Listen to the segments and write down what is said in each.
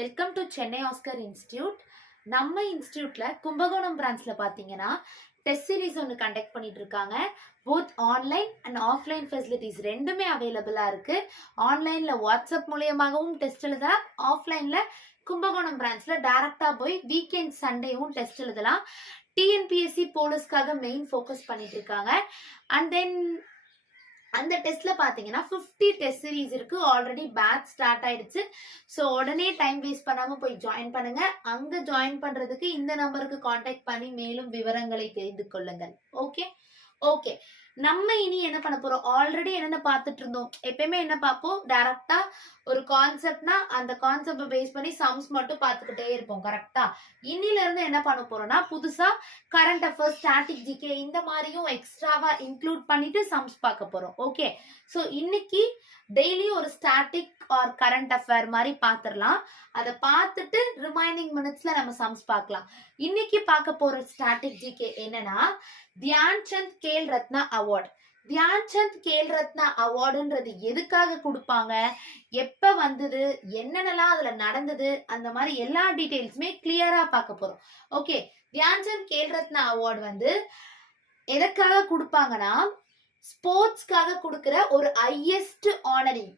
Welcome to Chennai Oscar institute நம்ம இன்ஸ்டியூட்ல கும்பகோணம் பிரான்ச்ல பாத்தீங்கன்னா டெஸ்ட் சீரிஸ் ஒன்று கண்டக்ட் பண்ணிட்டு இருக்காங்க both online and offline facilities ரெண்டுமே அவைலபிளாக இருக்கு. ஆன்லைன்ல வாட்ஸ்அப் மூலியமாகவும் டெஸ்ட் எழுதலாம். ஆஃப்லைன்ல கும்பகோணம் பிரான்ச்ல டைரக்டா போய் வீக்கெண்ட் சண்டேவும் டெஸ்ட் எழுதலாம். டிஎன்பிஎஸ்சி போலீஸ்க்காக மெயின் ஃபோக்கஸ் பண்ணிட்டு இருக்காங்க அண்ட் தென் அந்த டெஸ்ட்ல பாத்தீங்கன்னா 50 டெஸ்ட் சீரிஸ் இருக்கு. ஆல்ரெடி பேட்ச் ஸ்டார்ட் ஆயிடுச்சு. ஸோ உடனே டைம் வேஸ்ட் பண்ணாம போய் ஜாயின் பண்ணுங்க. அங்க ஜாயின் பண்றதுக்கு இந்த நம்பருக்கு காண்டாக்ட் பண்ணி மேலும் விவரங்களை தெரிந்து கொள்ளுங்கள். ஓகே ஓகே நம்ம இனி என்ன பண்ண போறோம்? ஆல்ரெடி என்னென்ன பார்த்துட்டு இருந்தோம்? எப்பயுமே என்ன பார்ப்போம்? டைரக்டா ஒரு கான்செப்ட்னா அந்த கான்செப்டை பேஸ் பண்ணி சம்ஸ் மட்டும் பார்த்துக்கிட்டே இருப்போம். கரெக்டா இன்னில இருந்து என்ன பண்ண போறோம்னா புதுசா கரண்ட் அஃபேர்ஸ் ஸ்டாட்டிக் ஜிகே இந்த மாதிரியும் எக்ஸ்ட்ராவா இன்க்ளூட் பண்ணிட்டு சம்ஸ் பார்க்க போறோம். ஓகே ஸோ இன்னைக்கு டெய்லி ஒரு ஸ்டாட்டிக் ஆர் கரண்ட் அஃபேர் மாதிரி பார்த்துடலாம். அதை பார்த்துட்டு ரிமைனிங் மினிட்ஸ்ல நம்ம சம்ஸ் பார்க்கலாம். இன்னைக்கு பார்க்க போற ஸ்டாட்டிக் ஜிகே என்னன்னா தியான் சந்த் கேல் ரத்னா அவார்ட் தியான் சந்த் கேல் ரத்னா அவார்டுன்றது எதுக்காக கொடுப்பாங்க? எப்ப வந்தது? என்னென்னலாம் அதுல நடந்தது? அந்த மாதிரி எல்லா டீட்டெயில்ஸுமே கிளியரா பார்க்க போறோம். ஓகே தியான்சந்த் கேல் ரத்னா அவார்டு வந்து எதுக்காக கொடுப்பாங்கன்னா ஸ்போர்ட்ஸ்க்காக கொடுக்குற ஒரு highest honouring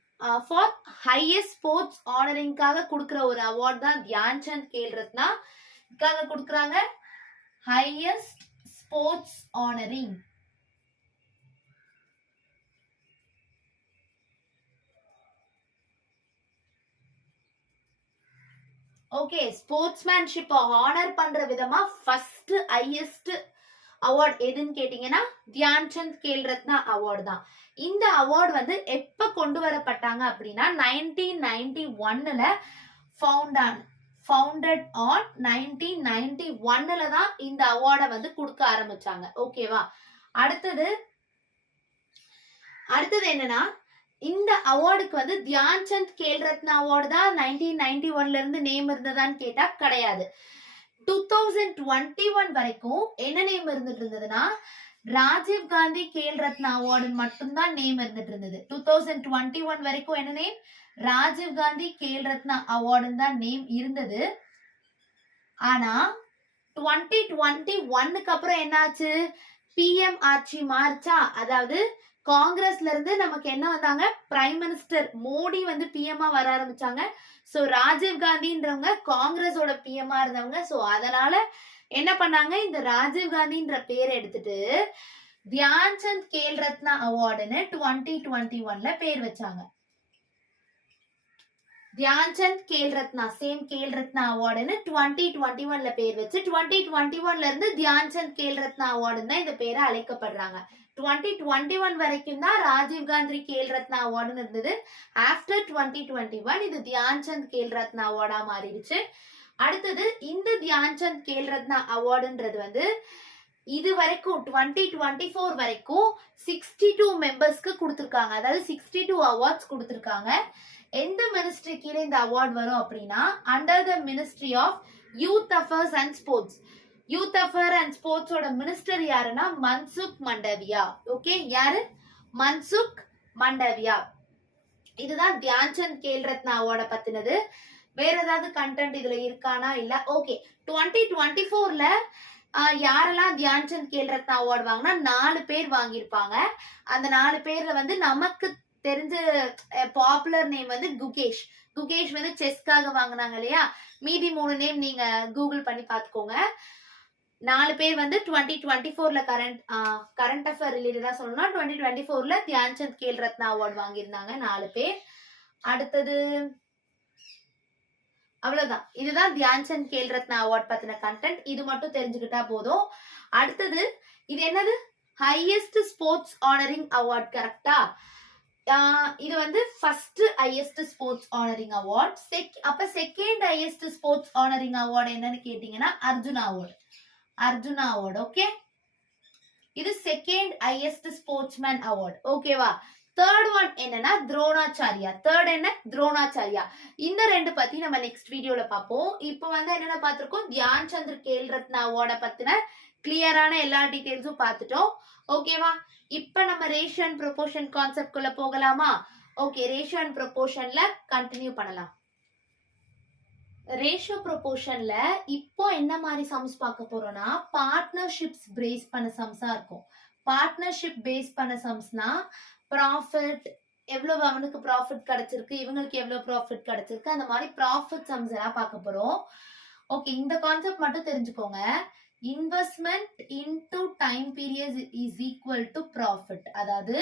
for highest sports ஆனரிங்காக கொடுக்குற ஒரு அவார்ட் தான் தியான்சந்த் கேல் ரத்னா கொடுக்குறாங்க ஹையஸ்ட் ஸ்போர்ட்ஸ் ஆனரிங் ஓகே ஸ்போர்ட்ஸ்மேன்ஷிப்பை ஆனர் பண்ற விதமா ஃபர்ஸ்ட் ஹையஸ்ட் அவார்ட் எதுன்னு கேட்டீங்கன்னா தியான் சந்த் கேல் ரத்னா அவார்டு தான். இந்த அவார்டு வந்து எப்ப கொண்டு வரப்பட்டாங்க அப்படின்னா நைன்டீன் நைன்டி ஒன்னுல found on founded on nineteen ninety ஒன்னுல தான் இந்த அவார்டை வந்து கொடுக்க ஆரம்பிச்சாங்க. ஓகேவா அடுத்தது அடுத்தது என்னன்னா இந்த அவார்டுக்கு வந்து தியான் சந்த் கேல் ரத்னா அவார்டு தான் நைன்டீன் நைன்டி ஒன்ல இருந்து நேம் இருந்ததான்னு கேட்டா கிடையாது. டூ தௌசண்ட் டுவெண்ட்டி ஒன் வரைக்கும் என்ன நேம் இருந்துட்டு இருந்ததுன்னா ராஜீவ் காந்தி கேல் ரத்னா அவார்டு மட்டும்தான் நேம் இருந்துட்டு இருந்தது. டூ தௌசண்ட் டுவெண்ட்டி ஒன் வரைக்கும் என்ன நேம் ராஜீவ் காந்தி கேல் ரத்னா அவார்டுன்னு தான் நேம் இருந்தது. ஆனா டுவெண்ட்டி டுவெண்ட்டி ஒன்னுக்கு அப்புறம் என்னாச்சு? பிஎம் ஆட்சி மாறிச்சா? அதாவது காங்கிரஸ்ல இருந்து நமக்கு என்ன வந்தாங்க? பிரைம் மினிஸ்டர் மோடி வந்து பிஎம்ஆ வர ஆரம்பிச்சாங்க. சோ ராஜீவ் காந்தின்றவங்க காங்கிரஸோட பிஎம்ஆ இருந்தவங்க. சோ அதனால என்ன பண்ணாங்க? இந்த ராஜீவ் காந்தின்ற பேர் எடுத்துட்டு தியான் சந்த் கேல் ரத்னா அவார்டுன்னு டுவெண்ட்டி டுவெண்ட்டி ஒன்ல பேர் வச்சாங்க. தியான்சந்த் கேல் ரத்னா சேம் கேல் ரத்னா அவார்டுன்னு டுவெண்ட்டி டுவெண்ட்டி ஒன்ல பேர் வச்சு டுவெண்ட்டி டுவெண்ட்டி ஒன்ல இருந்து தியான்சந்த் கேல் ரத்னா அவார்டுன்னு தான் இந்த பேரை அழைக்கப்படுறாங்க. டுவெண்ட்டி டுவெண்ட்டி ஒன் வரைக்கும் தான் ராஜீவ் காந்தி கேல் ரத்னா அவார்டுன்னு இருந்தது. ஆஃப்டர் டுவெண்ட்டி டுவெண்ட்டி ஒன் இது தியான்சந்த் கேல் ரத்னா அவார்டா மாறிடுச்சு. அடுத்தது இந்த தியான்சந்த் கேல் ரத்னா அவார்டுன்றது வந்து இது வரைக்கும் டுவெண்ட்டி டுவெண்ட்டி ஃபோர் வரைக்கும் சிக்ஸ்டி டூ மெம்பர்ஸ்க்கு கொடுத்துருக்காங்க. அதாவது சிக்ஸ்டி டூ அவார்ட்ஸ் கொடுத்துருக்காங்க. எந்த மினிஸ்ட்ரி கீழே இந்த அவார்ட் வரும் அப்படின்னா under the ministry of youth affairs and sports youth affair and ஸ்போர்ட்ஸோட minister யாருன்னா மன்சுக் மண்டவியா. ஓகே யாரு? மன்சுக் மண்டவியா. இதுதான் தியான்சந்த் கேல் ரத்னா அவார்டை பத்தினது. வேற ஏதாவது கண்டென்ட் இதுல இருக்கானா இல்ல? ஓகே டுவெண்ட்டி டுவெண்ட்டி ஃபோர்ல யாரெல்லாம் தியான்சந்த் கேல் ரத்னா அவார்டு வாங்கினா நாலு பேர் வாங்கியிருப்பாங்க. அந்த நாலு பேர்ல வந்து நமக்கு தெரிஞ்ச பாப்புலர் நேம் வந்து குகேஷ். குகேஷ் வந்து செஸ்க்காக வாங்கினாங்க இல்லையா? மீதி மூணு நேம் நீங்க கூகுள் பண்ணி பார்த்துக்கோங்க. நாலு பேர் வந்து டுவெண்ட்டி டுவெண்ட்டி ஃபோர்ல கரண்ட் கரண்ட் அஃபேர் ரிலேட்டடா சொல்லணும்னா டுவெண்ட்டி டுவெண்ட்டி ஃபோர்ல தியான்சந்த் கேல் ரத்னா அவார்டு வாங்கியிருந்தாங்க நாலு பேர். அடுத்தது அவ்வளவுதான். இதுதான் தியான்சந்த் கேல் ரத்னா அவார்ட் பத்தின கண்டென்ட் இது மட்டும் தெரிஞ்சுக்கிட்டா போதும். அடுத்தது இது என்னது? ஹையஸ்ட் ஸ்போர்ட்ஸ் ஆனரிங் அவார்ட் கரெக்டா இது வந்து first highest sports honouring award check அப்ப second highest sports honouring award என்னன்னு கேட்டீங்கன்னா Arjuna award Arjuna award okay இது செகண்ட் ஹையஸ்ட் ஸ்போர்ட்ஸ்மேன் அவார்டு ஓகேவா தேர்ட் ஒன் என்னன்னா துரோணாச்சாரியா. தேர்ட் என்ன? துரோணாச்சாரியா. இந்த ரெண்டு பத்தி நம்ம நெக்ஸ்ட் வீடியோல பார்ப்போம். இப்போ வந்து என்னென்ன பார்த்திருக்கோம்? தியான் சந்திர கேல் ரத்னா அவார்டை பத்தின கிளியரான எல்லா டீட்டெயில்ஸும் பார்த்துட்டோம். ஓகேவா இப்போ நம்ம ரேஷன் ப்ரொபோஷன் கான்செப்ட் குள்ள போகலாமா? ஓகே ரேஷன் அண்ட் கண்டினியூ பண்ணலாம். ரேஷியோ ப்ரொபோஷன்ல இப்போ என்ன மாதிரி சம்ஸ் பார்க்க போறோம்னா பார்ட்னர்ஷிப்ஸ் பேஸ் பண்ண சம்ஸா இருக்கும். பார்ட்னர்ஷிப் பேஸ் பண்ண சம்ஸ்னா ப்ராஃபிட் எவ்வளவு அவனுக்கு ப்ராஃபிட் கிடைச்சிருக்கு இவங்களுக்கு எவ்வளவு ப்ராஃபிட் கிடைச்சிருக்கு அந்த மாதிரி ப்ராஃபிட் சம்ஸ் எல்லாம் பார்க்க போறோம். ஓகே இந்த கான்செப்ட் மட்டும் தெரிஞ்சுக்கோங்க. Investment into time period is equal to profit அதாவது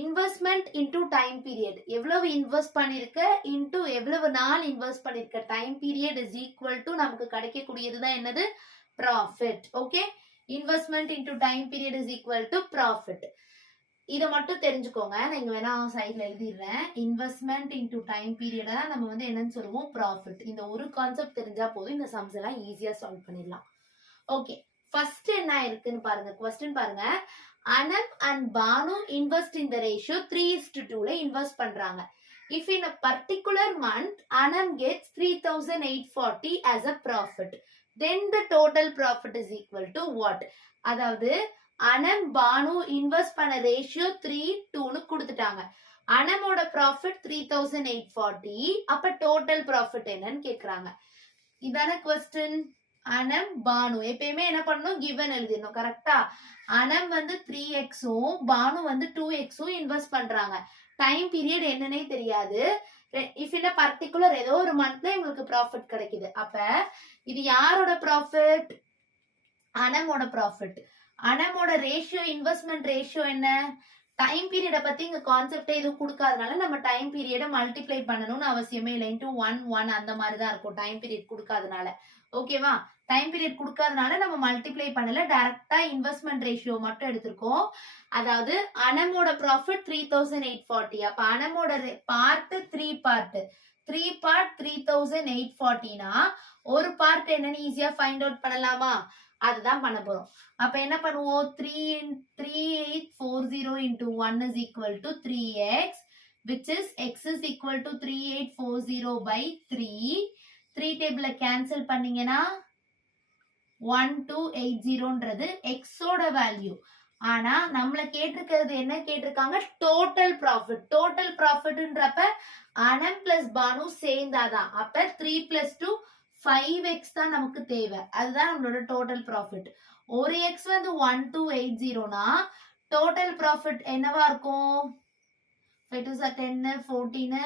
இன்வெஸ்ட்மெண்ட் இன்டு டைம் பீரியட் எவ்வளவு இன்வெஸ்ட் பண்ணிருக்க? இன்டு எவ்வளவு நாள் இன்வெஸ்ட் பண்ணிருக்க? Time period is equal to நமக்கு கிடைக்கக்கூடியது தான் என்னது? Profit okay investment into time period is equal to profit இதை மட்டும் தெரிஞ்சுக்கோங்க. நான் இங்க வேணா சைட்ல எழுதிடுறேன். இன்வெஸ்ட்மெண்ட் இன்டு டைம் பீரியடை தான் நம்ம வந்து என்னன்னு சொல்லுவோம்? ப்ராஃபிட் இந்த ஒரு கான்செப்ட் தெரிஞ்சா போதும். இந்த சம்ஸ் எல்லாம் ஈஸியா சால்வ் பண்ணிடலாம். ஓகே ஃபர்ஸ்ட் என்ன இருக்குன்னு பாருங்க கொஸ்டின் பாருங்க. Anam and Banu invest in the ratio three is to டூல இன்வெஸ்ட் பண்றாங்க. If in a particular month Anam gets three thousand eight forty as a profit then the total profit is equal to what அதாவது Anam Banu invest பண்ண ratio three டூன்னு கொடுத்துட்டாங்க. அனமோட profit three thousand eight forty அப்ப total profit என்னன்னு கேக்குறாங்க. இதான question Anam Banu. எப்பயுமே என்ன பண்ணணும்? கிவன் எழுதிடணும். கரெக்டா அனம் வந்து த்ரீ எக்ஸும் பானு வந்து டூ எக்ஸும் இன்வெஸ்ட் பண்றாங்க. டைம் பீரியட் என்னன்னே தெரியாது. இஃப் இன் பர்டிகுலர் ஏதோ ஒரு மந்த்ல இவங்களுக்கு ப்ராஃபிட் கிடைக்குது. அப்ப இது யாரோட ப்ராஃபிட் அனமோட ப்ராஃபிட் அனமோட ரேஷியோ இன்வெஸ்ட்மெண்ட் ரேஷியோ என்ன? டைம் பீரியடை பத்தி இங்க கான்செப்டே எதுவும் கொடுக்காதனால நம்ம டைம் பீரியடை மல்டிப்ளை பண்ணணும்னு அவசியமே இல்லை. இன்ட்டு ஒன் ஒன் அந்த மாதிரி தான் இருக்கும். டைம் பீரியட் கொடுக்காதனால. ஓகேவா டைம் பீரியட் கொடுக்காதனால நம்ம மல்டிப்ளை பண்ணல. டைரக்டா இன்வெஸ்ட்மெண்ட் ரேஷியோ மட்டும் எடுத்திருக்கோம். அதாவது அனமோட profit three thousand eight forty அப்ப அனமோட part three part three part three thousand eight ஃபார்ட்டினா ஒரு பார்ட் என்னன்னு ஈஸியா ஃபைண்ட் அவுட் பண்ணலாமா? அதுதான் பண்ண போறோம். அப்ப என்ன பண்ணுவோம்? Three three eight four zero into one is equal to three x which is x is equal to three eight four zero by three three டேபிள cancel பண்ணீங்கன்னா ஒன் டூ எயிட் ஜீரோன்றது எக்ஸோட வேல்யூ ஆனா நம்மள கேட்டிருக்கிறது என்ன கேட்டிருக்காங்க? டோட்டல் ப்ராஃபிட் டோட்டல் ப்ராஃபிட்ன்றப்ப Anam plus Banu சேர்ந்தாதான். அப்ப three plus two five x தான் நமக்கு தேவை. அதுதான் நம்மளோட டோட்டல் ப்ராஃபிட் ஒரு எக்ஸ் வந்து ஒன் டூ எயிட் ஜீரோனா டோட்டல் ப்ராஃபிட் என்னவா இருக்கும்? ஃபைவ் டூ சார் டென்னு ஃபோர்டீனு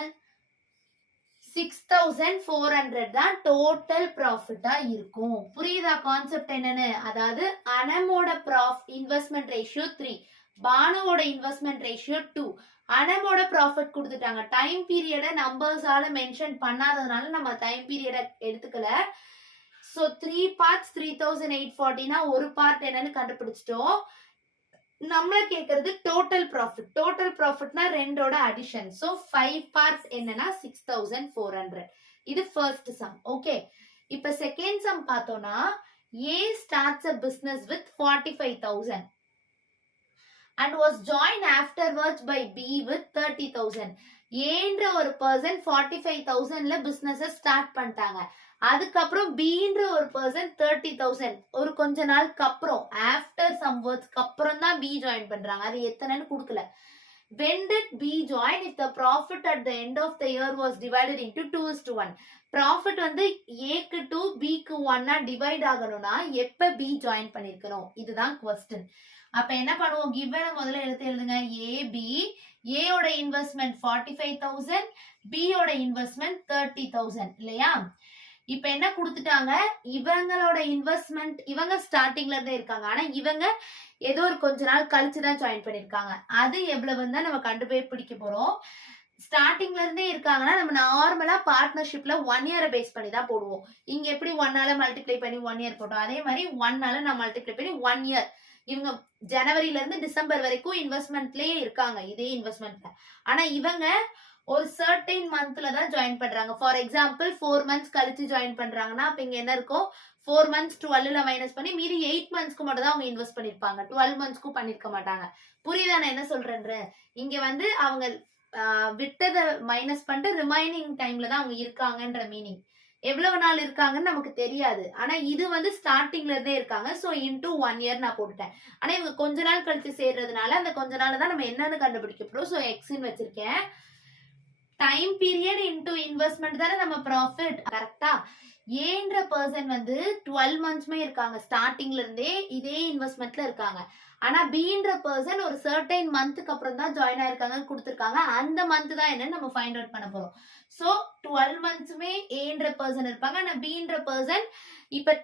சிக்ஸ் தௌசண்ட் ஃபோர் ஹண்ட்ரட் தான் டோட்டல் ப்ராஃபிட்டா இருக்கும். புரியுதா கான்செப்ட் என்னன்னு? அதாவது அனமோட ப்ராஃப் இன்வெஸ்ட்மெண்ட் ரேஷியோ த்ரீ பானுவோட இன்வெஸ்ட்மெண்ட் ரேஷியோ டூ அனமோட ப்ராஃபிட் கொடுத்துட்டாங்க. டைம் பீரியடை நம்பர்ஸால மென்ஷன் பண்ணாததுனால நம்ம டைம் பீரியடை எடுத்துக்கல. So three parts three thousand eight ஃபார்ட்டினா ஒரு பார்ட் என்னன்னு கண்டுபிடிச்சிட்டோம். நம்மள கேக்குறது டோட்டல் ப்ராஃபிட் டோட்டல் ப்ராஃபிட்னா ரெண்டோட அடிஷன் ஸோ ஃபைவ் பார்ட்ஸ் என்னன்னா சிக்ஸ் தௌசண்ட் ஃபோர் ஹண்ட்ரட் இது ஃபர்ஸ்ட் சம் ஓகே இப்ப செகண்ட் சம் பார்த்தோம்னா A starts a business with forty five thousand and was join afterwards by B with thirty thousand ஏன்ற ஒரு person forty five தௌசண்ட்ல business start பண்ணிட்டாங்க. அதுக்கப்புறம் பின்ற ஒரு person thirty thousand ஒரு கொஞ்ச நாளுக்கு அப்புறம் ஆஃப்டர் சம் வேர்ட்ஸ்க்கு அப்புறம் தான் பி ஜாயின் பண்றாங்க. அது எத்தனைன்னு கொடுக்கல. When did b join? If the profit at the end of the year was divided into 2 is to 1 profit வந்து ஏக்கு டூ பிக்கு ஒன்னா டிவைட் ஆகணும்னா எப்ப பி ஜாயின் பண்ணிருக்கணும்? இதுதான் கொஸ்டின் அப்ப என்ன பண்ணுவோம்? கிவனை முதல்ல எடுத்து எழுதுங்க. ஏ பி ஏயோட இன்வெஸ்ட்மெண்ட் ஃபார்ட்டி ஃபைவ் தௌசண்ட் பியோட இன்வெஸ்ட்மெண்ட் தேர்ட்டி தௌசண்ட் இல்லையா? இப்ப என்ன கொடுத்துட்டாங்க? இவங்களோட இன்வெஸ்ட்மெண்ட் இவங்க ஸ்டார்டிங்ல இருந்தே இருக்காங்க. ஆனா இவங்க ஏதோ ஒரு கொஞ்ச நாள் கழிச்சு தான் ஜாயின் பண்ணிருக்காங்க. அது எவ்வளவுன்னு தான் நம்ம கண்டு போய் பிடிக்க போறோம். ஸ்டார்டிங்ல இருந்தே இருக்காங்கன்னா நம்ம நார்மலா பார்ட்னர்ஷிப்ல ஒன் இயரை பேஸ் பண்ணி தான் போடுவோம். இங்க எப்படி ஒன்னால மல்டிப்ளை பண்ணி ஒன் இயர் போட்டோம்? அதே மாதிரி ஒன்னால நான் மல்டிப்ளை பண்ணி ஒன் இயர் இவங்க ஜனவரில இருந்து டிசம்பர் வரைக்கும் இன்வெஸ்ட்மெண்ட்லயே இருக்காங்க இதே இன்வெஸ்ட்மெண்ட்ல ஆனா இவங்க ஒரு சர்டைன் மந்த்ல தான் ஜாயின் பண்றாங்க. ஃபார் எக்ஸாம்பிள் ஃபோர் மந்த்ஸ் கழிச்சு ஜாயின் பண்றாங்கன்னா அப்ப இங்க என்ன இருக்கும் ஃபோர் மந்த்ஸ் டுவெல்ல மைனஸ் பண்ணி மீதி எயிட் மந்த்ஸ்க்கு மட்டும் தான் அவங்க இன்வெஸ்ட் பண்ணிருப்பாங்க. டுவெல் மந்த்ஸ்க்கும் பண்ணிருக்க மாட்டாங்க. புரியுதா நான் என்ன சொல்றேன்ற? இங்க வந்து அவங்க விட்டதை மைனஸ் பண்ணிட்டு ரிமைனிங் டைம்ல தான் அவங்க இருக்காங்கன்ற மீனிங் எவ்வளவு நாள் இருக்காங்கன்னு நமக்கு தெரியாது. ஆனா இது வந்து ஸ்டார்டிங்ல இருந்தே இருக்காங்க. சோ இன்டூ ஒன் இயர் நான் போட்டுட்டேன். ஆனா இவங்க கொஞ்ச நாள் கழிச்சு சேர்றதுனால அந்த கொஞ்ச நாள் தான் நம்ம என்னன்னு கண்டுபிடிக்க போறோம். ஸோ எக்ஸ்ன்னு வச்சிருக்கேன். டைம் பீரியட் இன்டூ இன்வெஸ்ட்மெண்ட் தானே நம்ம ப்ராஃபிட் கரெக்டா ஏன்ற பர்சன் வந்து டுவெல் மந்த்ஸ்மே இருக்காங்க. ஸ்டார்டிங்ல இருந்தே இதே இன்வெஸ்ட்மெண்ட்ல இருக்காங்க. ஆனா பீன்ற பர்சன் ஒரு சர்டைன் மந்த்துக்கு அப்புறம் தான் ஜாயின் ஆயிருக்காங்கன்னு கொடுத்துருக்காங்க. அந்த மந்த் தான் என்னன்னு நம்ம ஃபைண்ட் அவுட் பண்ண போறோம். ஸோ டுவெல் மந்த்ஸுமே ஏன்ற பர்சன் இருப்பாங்க. ஆனா பீன்ற பர்சன் இப்ப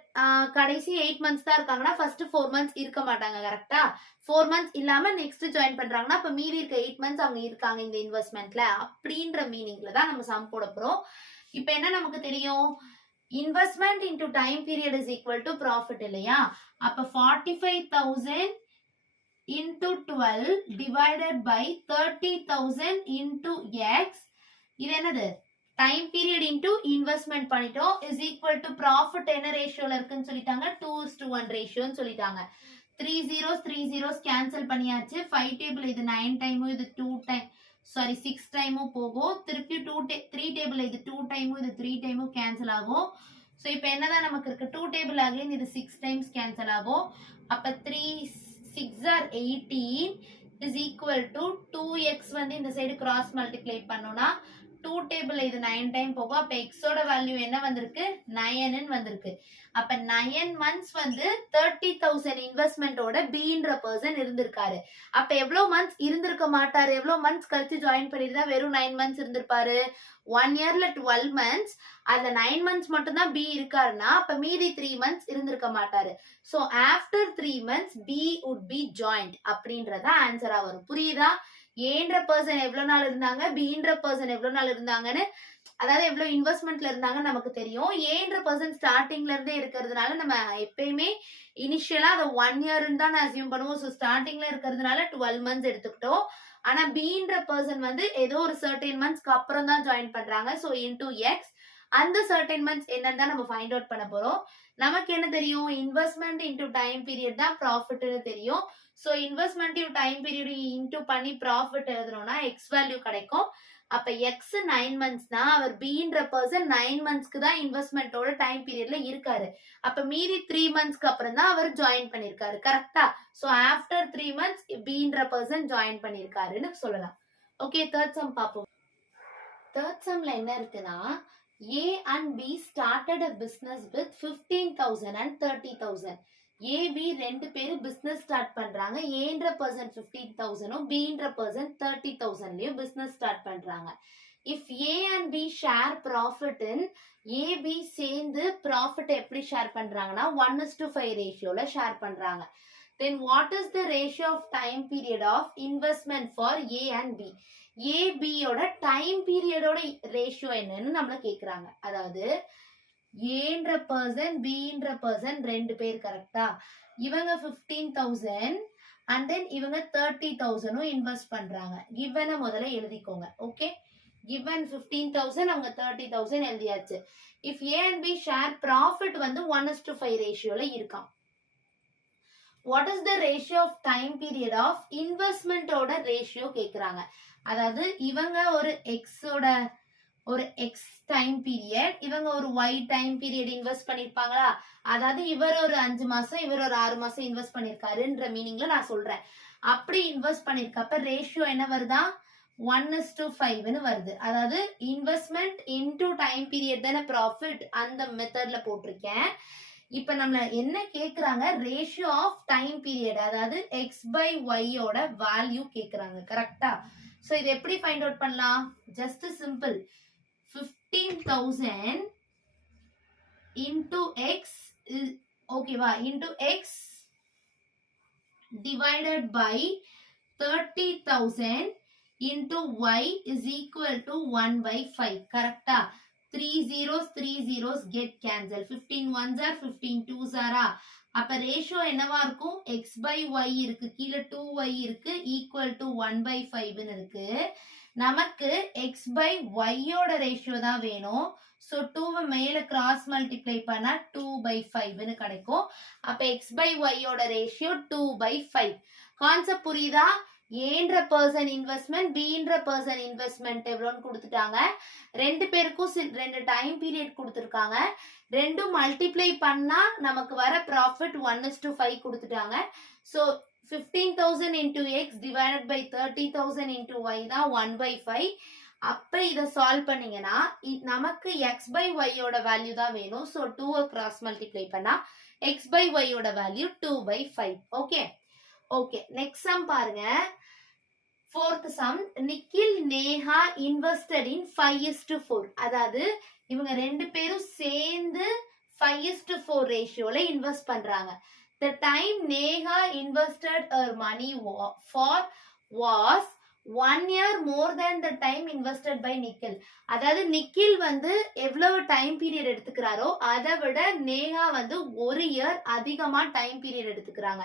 கடைசி எயிட் மந்த்ஸ் தான் இருக்காங்கன்னா ஃபர்ஸ்ட் ஃபோர் மந்த்ஸ் இருக்க மாட்டாங்க கரெக்டா ஃபோர் மந்த்ஸ் இல்லாம நெக்ஸ்ட் ஜாயின் பண்றாங்கன்னா இப்ப மீதி இருக்க எயிட் மந்த்ஸ் அவங்க இருக்காங்க இந்த இன்வெஸ்ட்மெண்ட்ல அப்படின்ற மீனிங்ல தான் நம்ம சம் போட போறோம். இப்போ என்ன நமக்கு தெரியும்? Investment into time period is equal to profit இல்லையா? அப்ப forty five thousand into twelve divided by thirty thousand into X இது என்னது? டைம் பீரியட் இன்டு இன்வெஸ்ட்மெண்ட் பண்ணிட்டோம். இஸ் ஈக்குவல் டு ப்ராஃபிட் என்ன ரேஷியோல இருக்குன்னு சொல்லிட்டாங்க. டூ இஸ் டு ஒன் ரேஷியோன்னு சொல்லிட்டாங்க. Three zeros three zeros cancel பண்ணியாச்சு. ஃபைவ் டேபிள் இது நைன் டைமும் இது டூ டைம் சாரி சிக்ஸ் டைமும் போகும். திருப்பி டூ டே த்ரீ டேபிள் இது டூ டைமும் இது த்ரீ டைமும் கேன்சல் ஆகும். ஸோ இப்போ என்னதான் நமக்கு இருக்கு? டூ டேபிள் அகைன் இது சிக்ஸ் டைம்ஸ் கேன்சல் ஆகும். அப்போ three six or eighteen is equal to two x வந்து இந்த சைடு கிராஸ் மல்டிப்ளை பண்ணோம்னா டூ டேபிள் இது நைன் டைம் போகும். அப்போ எக்ஸோட வேல்யூ என்ன வந்திருக்கு? நயன்னு வந்திருக்கு. அப்ப நயன் மந்த்ஸ் வந்து தேர்ட்டி தௌசண்ட் இன்வெஸ்ட்மெண்ட்டோட பீன்ற பர்சன் இருந்திருக்காரு. அப்ப எவ்வளவு மந்த்ஸ் இருந்திருக்க மாட்டாரு? எவ்வளவு மந்த்ஸ் கழிச்சு ஜாயின் பண்ணிருந்தா வெறும் நைன் மந்த்ஸ் இருந்திருப்பாரு? ஒன் இயர்ல டுவெல் மந்த்ஸ் அதுல நைன் மந்த்ஸ் மட்டும் தான் பி இருக்காருன்னா அப்ப மீதி த்ரீ மந்த்ஸ் இருந்திருக்க மாட்டாரு. So after three months B would be joined அப்படின்றத ஆன்சரா வரும். புரியுதா? ஏன்ற பர்சன் எவ்வளவு நாள் இருந்தாங்க பீன்ற பர்சன் எவ்வளவு நாள் இருந்தாங்கன்னு அதாவது எவ்வளவு இன்வெஸ்ட்மெண்ட்ல இருந்தாங்க நமக்கு தெரியும். ஏன்ற பர்சன் ஸ்டார்டிங்ல இருந்தே இருக்கிறதுனால நம்ம எப்பயுமே இனிஷியலா அதை ஒன் இயர்னு தான் அசியூம் பண்ணுவோம். ஸோ ஸ்டார்டிங்ல இருக்கிறதுனால டுவெல் மந்த்ஸ் எடுத்துக்கிட்டோம். ஆனா பீன்ற பர்சன் வந்து ஏதோ ஒரு சர்டைன் மந்த்ஸ்க்கு அப்புறம் தான் ஜாயின் பண்றாங்க. ஸோ இன்டூ எக்ஸ் அந்த சர்டைன் மந்த்ஸ் என்னன்னு தான் நம்ம ஃபைண்ட் அவுட் பண்ண போறோம். நமக்கு என்ன தெரியும்? இன்வெஸ்ட்மெண்ட் இன்டூ டைம் பீரியட் தான் ப்ராஃபிட்னு தெரியும். So investment time period into பண்ணி ப்ராஃபிட் எழுதணும்னா எக்ஸ் வேல்யூ கிடைக்கும். அப்ப எக்ஸ் நைன் மந்த்ஸ்னா அவர் பின்ற பர்சன் நைன் மந்த்ஸ்க்கு தான் இன்வெஸ்ட்மெண்ட்டோட டைம் பீரியட்ல இருக்காரு. அப்ப மீதி த்ரீ மந்த்ஸ்க்கு அப்புறம் தான் அவர் ஜாயின் பண்ணிருக்காரு. கரெக்டா ஸோ ஆஃப்டர் த்ரீ மந்த்ஸ் பின்ற பர்சன் ஜாயின் பண்ணிருக்காருன்னு சொல்லலாம். ஓகே தேர்ட் சம் பார்ப்போம். தேர்ட் சம்ல என்ன இருக்குன்னா A and B started a business with fifteen thousand and thirty thousand A B ரெண்டு பேரும் பிஸ்னஸ் ஸ்டார்ட் பண்றாங்க. ஏன்ற பர்சன் ஃபிஃப்டீன் தௌசண்டும் பின்ற பர்சன் தேர்ட்டி தௌசண்ட்லயும் பிஸ்னஸ் ஸ்டார்ட் பண்றாங்க. If A and B share profit in AB சேர்ந்து ப்ராஃபிட் எப்படி ஷேர் பண்றாங்கன்னா ஒன் இஸ் டு ஃபைவ் ரேஷியோல ஷேர் பண்றாங்க. Then what is the ratio of time period of investment for A and B ஏபியோட time பீரியடோட ratio என்னன்னு நம்மள கேக்குறாங்க. அதாவது ஏன்ற பர்சன் பின்ற பர்சன் ரெண்டு பேர் கரெக்டா இவங்க ஃபிஃப்டீன் தௌசண்ட் அண்ட் தென் இவங்க தேர்ட்டி தௌசண்டும் இன்வெஸ்ட் பண்றாங்க. கிவனை முதல்ல எழுதிக்கோங்க ஓகே கிவன் ஃபிஃப்டீன் தௌசண்ட் அவங்க தேர்ட்டி தௌசண்ட் எழுதியாச்சு. If A and B share profit வந்து ஒன் இஸ் டு ஃபைவ் ரேஷியோல இருக்கான் what is the ratio of time period of இன்வெஸ்ட்மெண்ட்டோட ratio கேட்குறாங்க அதாவது இவங்க ஒரு எக்ஸோட ஒரு எக்ஸ் டைம் பீரியட் இவங்க ஒரு ஒய் டைம் பீரியட் இன்வெஸ்ட் பண்ணிருப்பாங்களா? அதாவது இவர் ஒரு அஞ்சு மாசம் இவர் ஒரு ஆறு மாசம் இன்வெஸ்ட் பண்ணிருக்காருன்ற மீனிங்ல நான் சொல்றேன். அப்படி இன்வெஸ்ட் பண்ணிருக்கப்ப ரேஷியோ என்ன வருதா? ஒன் இஸ் டு ஃபைவ்னு வருது. அதாவது இன்வெஸ்ட்மெண்ட் இன்டூ டைம் பீரியட் தானே ப்ராஃபிட் அந்த மெத்தட்ல போட்டிருக்கேன். இப்ப நம்மள என்ன கேக்குறாங்க? ரேஷியோ ஆஃப் டைம் பீரியட் அதாவது எக்ஸ் பை ஒய்யோட வேல்யூ கேக்குறாங்க கரெக்டா ஸோ இது எப்படி ஃபைண்ட் அவுட் பண்ணலாம்? Just simple fifteen thousand into x ஓகேவா into x divided by thirty thousand into y is equal to one by five கரெக்டா three zeros three zeros get cancel fifteen ones or fifteen twos ஆரா அப்ப ratio என்னவா இருக்கும்? X by y இருக்கு கீழே two y இருக்கு equal to one by ஃபைவ்னு இருக்கு. நமக்கு எக்ஸ் பை ஒய்யோட ரேஷியோ தான் வேணும். ஸோ டூவை மேல கிராஸ் மல்டிப்ளை பண்ணா டூ பை ஃபைவ்னு கிடைக்கும். அப்ப எக்ஸ் பை ஒய்யோட ratio two by five concept புரியுதா? ஏன்ற பர்சன் இன்வெஸ்ட்மெண்ட் பின்ற பர்சன் இன்வெஸ்ட்மெண்ட் எவ்வளோன்னு கொடுத்துட்டாங்க. ரெண்டு பேருக்கும் சி- ரெண்டு டைம் பீரியட் கொடுத்துருக்காங்க. ரெண்டும் மல்டிப்ளை பண்ணால் நமக்கு வர profit one is to five கொடுத்துட்டாங்க. So fifteen thousand into x divided by thirty thousand into y தான் ஒன் பை ஃபைவ் அப்போ இதை சால்வ் பண்ணீங்கன்னா இ- நமக்கு எக்ஸ் பை ஒய்யோட வேல்யூ தான் வேணும். ஸோ டூ கிராஸ் மல்டிப்ளை பண்ணால் எக்ஸ் பை ஒய்யோட value two by five okay okay next sum பாருங்க. Fourth sum Nikhil Neha invested in five is to four அதாவது இவங்க ரெண்டு பேரும் சேர்ந்து ஃபைவ் இஸ் டு ஃபோர் ரேஷியோவில் இன்வெஸ்ட் பண்ணுறாங்க the time Neha invested her money for was one year more than the time invested by Nikhil அதாவது நிக்கில் வந்து எவ்வளவு டைம் பீரியட் எடுத்துக்கிறாரோ அதை விட நேகா வந்து ஒரு இயர் அதிகமாக டைம் பீரியட் எடுத்துக்கிறாங்க.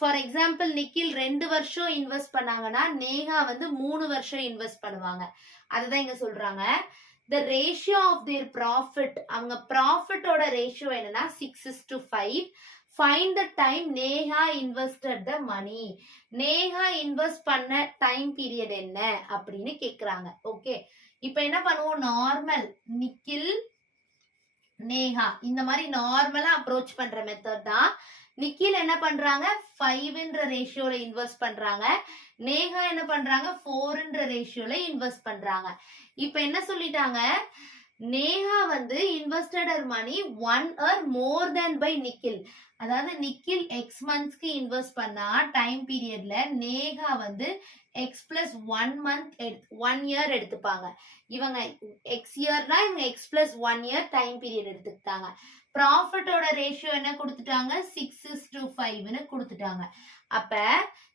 ஃபார் எக்ஸாம்பிள் நிக்கில் ரெண்டு வருஷம் இன்வெஸ்ட் பண்ணாங்கன்னா நேகா வந்து மூணு வருஷம் இன்வெஸ்ட் பண்ணுவாங்க. அதுதான் இங்கே சொல்கிறாங்க the ratio of their profit அவங்க ப்ராஃபிட்டோட ரேஷியோ என்னன்னா six is to five find the time Neha invested the money Neha invest பண்ண டைம் பீரியட் என்ன அப்படின்னு கேக்குறாங்க. ஓகே இப்ப என்ன பண்ணுவோம்? நார்மல் நிக்கில் நேஹா இந்த மாதிரி நார்மலா அப்ரோச் பண்ற மெத்தட் தான். நிக்கில் என்ன பண்றாங்க? ஃபைவ்ன்ற ரேஷியோல இன்வெஸ்ட் பண்றாங்க. நேஹா என்ன பண்றாங்க? ஃபோர்ன்ற ரேஷியோல இன்வெஸ்ட் பண்றாங்க. இப்ப என்ன சொல்லிட்டாங்க? நேஹா வந்து இன்வெஸ்டட் மணி ஒன் அர் மோர் தேன் பை நிக்கில் அதாவது நிக்கில் எக்ஸ் மந்த்ஸ்க்கு இன்வெஸ்ட் பண்ணா டைம் பீரியட்ல நேஹா வந்து x plus one month one year எடுத்துப்பாங்க. இவங்க எக்ஸ் இயர்னா இவங்க x plus one year time period எடுத்துக்கிட்டாங்க. ப்ராஃபிட்டோட ரேஷியோ என்ன கொடுத்துட்டாங்க? சிக்ஸ் இஸ் டு ஃபைவ்னு கொடுத்துட்டாங்க. அப்ப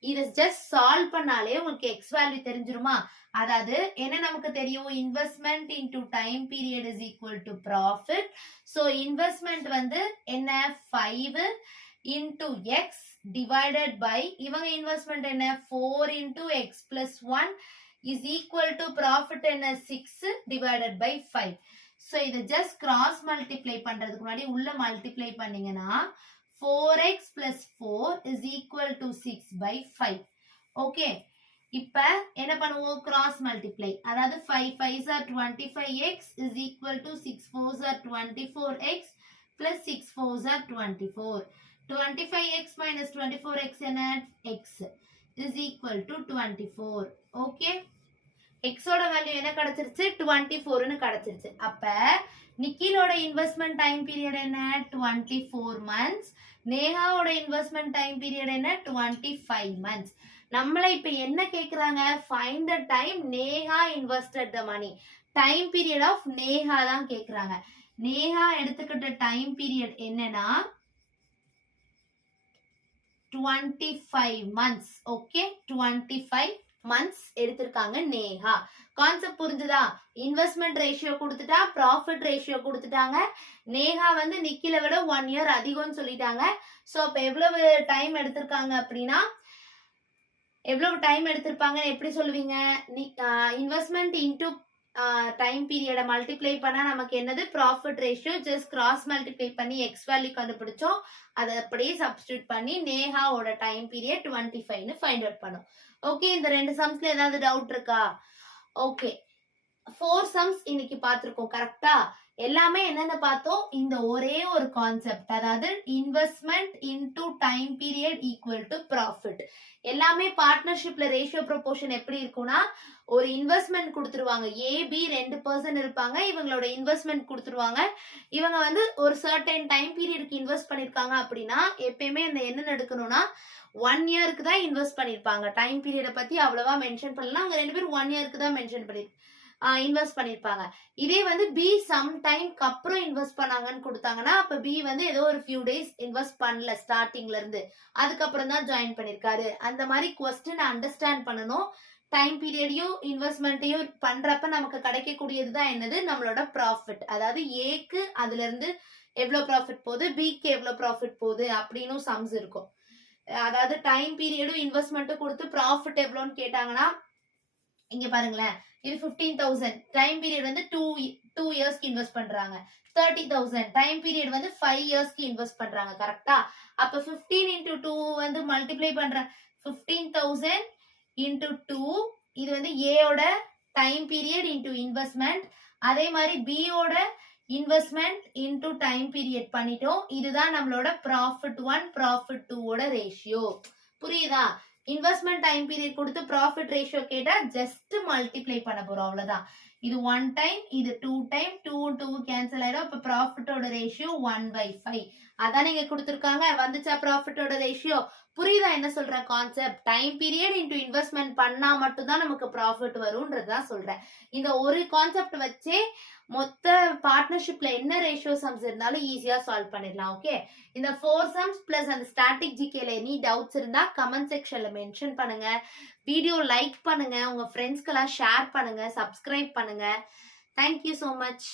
இதை ஜஸ்ட் சால்வ் பண்ணாலே உங்களுக்கு எக்ஸ் வேல்யூ தெரிஞ்சிருமா? அதாவது என்ன நமக்கு தெரியும்? Investment into time period is equal to profit so investment வந்து என்ன? Five into x divided by இவங்க இன்வெஸ்ட்மெண்ட் என்ன? Four into x plus one is equal to profit என்ன? Six divided by five so இதை ஜஸ்ட் கிராஸ் மல்டிப்ளை பண்ணுறதுக்கு முன்னாடி உள்ள multiply பண்ணீங்கன்னா four x plus four is equal to six by five okay இப்ப என்ன பண்ணுவோம்? கிராஸ் மல்டிப்ளை அதாவது five five or twenty five x is equal to six fours or twenty four x plus six fours or twenty four twenty five x twenty four x என்ன? X is equal to twenty four okay எக்ஸோட value என்ன கிடைச்சிருச்சு? Twenty ஃபோர்னு கிடைச்சிருச்சு. அப்ப நிக்கிலோட investment time period என்ன? Twenty four months நேஹாவோட இன்வெஸ்ட்மெண்ட் டைம் பீரியட் என்ன? டுவெண்ட்டி ஃபைவ் மந்த்ஸ் நம்மள இப்ப என்ன கேக்குறாங்க? Find the time Neha invested the money time period of Neha தான் கேக்குறாங்க. நேஹா எடுத்துக்கிட்ட டைம் பீரியட் என்னன்னா twenty five months okay twenty five months எடுத்திருக்காங்க நேஹா கான்செப்ட் புரிஞ்சுதா? இன்வெஸ்ட்மெண்ட் ரேஷியோ கொடுத்துட்டா ப்ராஃபிட் ரேஷியோ கொடுத்துட்டாங்க. நேஹா வந்து நிக்கில விட ஒன் இயர் அதிகம்னு சொல்லிட்டாங்க. ஸோ அப்போ எவ்வளவு டைம் எடுத்திருக்காங்க அப்படின்னா எவ்வளவு டைம் எடுத்திருப்பாங்கன்னு எப்படி சொல்லுவீங்க? இன்வெஸ்ட்மெண்ட் இன்டூ டைம் பீரியடை மல்டிப்ளை பண்ணால் நமக்கு என்னது? Profit ratio just cross multiply பண்ணி எக்ஸ் வேல்யூ கண்டுபிடிச்சோம். அதை அப்படியே சப்ஸ்டியூட் பண்ணி நேஹாவோட டைம் பீரியட் டுவெண்ட்டி ஃபைவ்னு ஃபைண்ட் அவுட் பண்ணும். ஓகே இந்த ரெண்டு சம்ஸ்ல ஏதாவது டவுட் இருக்கா? ஓகே ஃபோர் சம்ஸ் இன்னைக்கு பார்த்துருக்கோம் கரெக்டா எல்லாமே என்னென்ன பார்த்தோம்? இந்த ஒரே ஒரு கான்செப்ட் அதாவது investment into time period equal to profit எல்லாமே பார்ட்னர்ஷிப்ல ரேஷியோ ப்ரொபோர்ஷன் எப்படி இருக்கும்னா ஒரு இன்வெஸ்ட்மெண்ட் கொடுத்துருவாங்க. ஏபி ரெண்டு பர்சன் இருப்பாங்க இவங்களோட இன்வெஸ்ட்மெண்ட் கொடுத்துருவாங்க. இவங்க வந்து ஒரு சர்டன் டைம் பீரியடுக்கு இன்வெஸ்ட் பண்ணிருக்காங்க அப்படின்னா எப்பயுமே அந்த என்ன நடக்கணும்னா ஒன் இயருக்கு தான் இன்வெஸ்ட் பண்ணியிருப்பாங்க டைம் பீரியடை பற்றி அவ்வளோவா மென்ஷன் பண்ணலாம் அவங்க ரெண்டு பேரும் ஒன் இயருக்கு தான் மென்ஷன் பண்ணி இன்வெஸ்ட் பண்ணியிருப்பாங்க இதே வந்து பி சம் டைம்க்கு அப்புறம் இன்வெஸ்ட் பண்ணாங்கன்னு கொடுத்தாங்கன்னா அப்போ பி வந்து ஏதோ ஒரு ஃபியூ டேஸ் இன்வெஸ்ட் பண்ணல ஸ்டார்டிங்ல இருந்து. அதுக்கப்புறம் தான் ஜாயின் பண்ணியிருக்காரு அந்த மாதிரி கொஸ்டின் அண்டர்ஸ்டாண்ட் பண்ணணும். டைம் பீரியடையும் இன்வெஸ்ட்மெண்ட்டையும் பண்றப்ப நமக்கு கிடைக்கக்கூடியது தான் என்னது? நம்மளோட ப்ராஃபிட் அதாவது ஏக்கு அதுல இருந்து ப்ராஃபிட் போகுது? பிக்கு எவ்வளோ ப்ராஃபிட் போகுது? அப்படின்னும் சம்ஸ் இருக்கும். அதாவது டைம் பீரியடும் இன்வெஸ்ட்மெண்ட்டும் கொடுத்து ப்ராஃபிட் எவ்வளோன்னு கேட்டாங்கன்னா இங்க பாருங்களேன். இது ஃபிஃப்டீன் தௌசண்ட் டைம் பீரியட் வந்து டூ டூ இயர்ஸ்க்கு இன்வெஸ்ட் பண்றாங்க. தேர்ட்டி தௌசண்ட் டைம் பீரியட் வந்து ஃபைவ் இயர்ஸ்க்கு இன்வெஸ்ட் பண்றாங்க. கரெக்டா அப்ப ஃபிஃப்டீன் இன்டூ டூ வந்து மல்டிப்ளை பண்ற ஃபிஃப்டீன் தௌசண்ட் இன்டூ டூ இது வந்து ஏயோட டைம் பீரியட் இன்டூ இன்வெஸ்ட்மெண்ட் அதே மாதிரி பியோட இன்வெஸ்ட்மெண்ட் இன்டூ டைம் பீரியட் பண்ணிட்டோம். இதுதான் நம்மளோட ப்ராஃபிட் ஒன் ப்ராஃபிட் டூவோட ரேஷியோ புரியுதா? இன்வெஸ்ட்மெண்ட் டைம் பீரியட் கொடுத்து ப்ராஃபிட் ரேஷியோ கேட்டா ஜஸ்ட் மல்டிப்ளை பண்ண போறோம் அவ்வளவுதான். இது ஒன் டைம் இது two time two two cancel ஆயிடும். இப்போ ப்ராஃபிட்டோட ரேஷியோ ஒன் பை ஃபைவ் அதான் நீங்க கொடுத்துருக்காங்க. வந்துச்சா ப்ராஃபிட்டோட ரேஷியோ புரியுதா என்ன சொல்ற concept time period into investment பண்ணா மட்டும்தான் நமக்கு ப்ராஃபிட் வரும்ன்றதுதான் சொல்றேன். இந்த ஒரு கான்செப்ட் வச்சே மொத்த பார்ட்னர்ஷிப்ல என்ன ரேஷியோ சம்ஸ் இருந்தாலும் ஈஸியா சால்வ் பண்ணிடலாம் ஓகே இந்த ஃபோர் சம்ஸ் பிளஸ் அந்த ஸ்டாட்டிக் ஜிகேல எனி டவுட்ஸ் இருந்தா கமெண்ட் செக்ஷன்ல மென்ஷன் பண்ணுங்க. வீடியோ லைக் பண்ணுங்க உங்க ஃப்ரெண்ட்ஸ்க்கெல்லாம் ஷேர் பண்ணுங்க சப்ஸ்கிரைப் பண்ணுங்க. Thank you so much